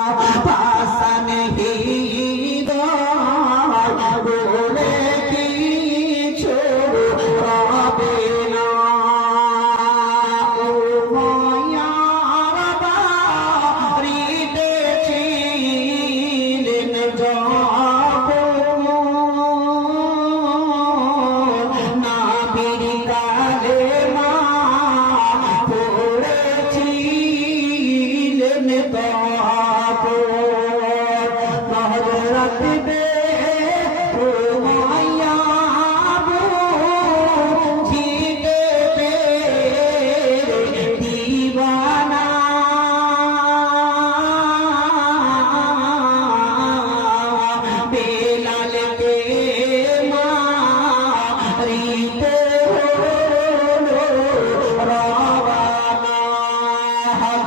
अब्बास नहीं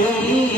Yeah.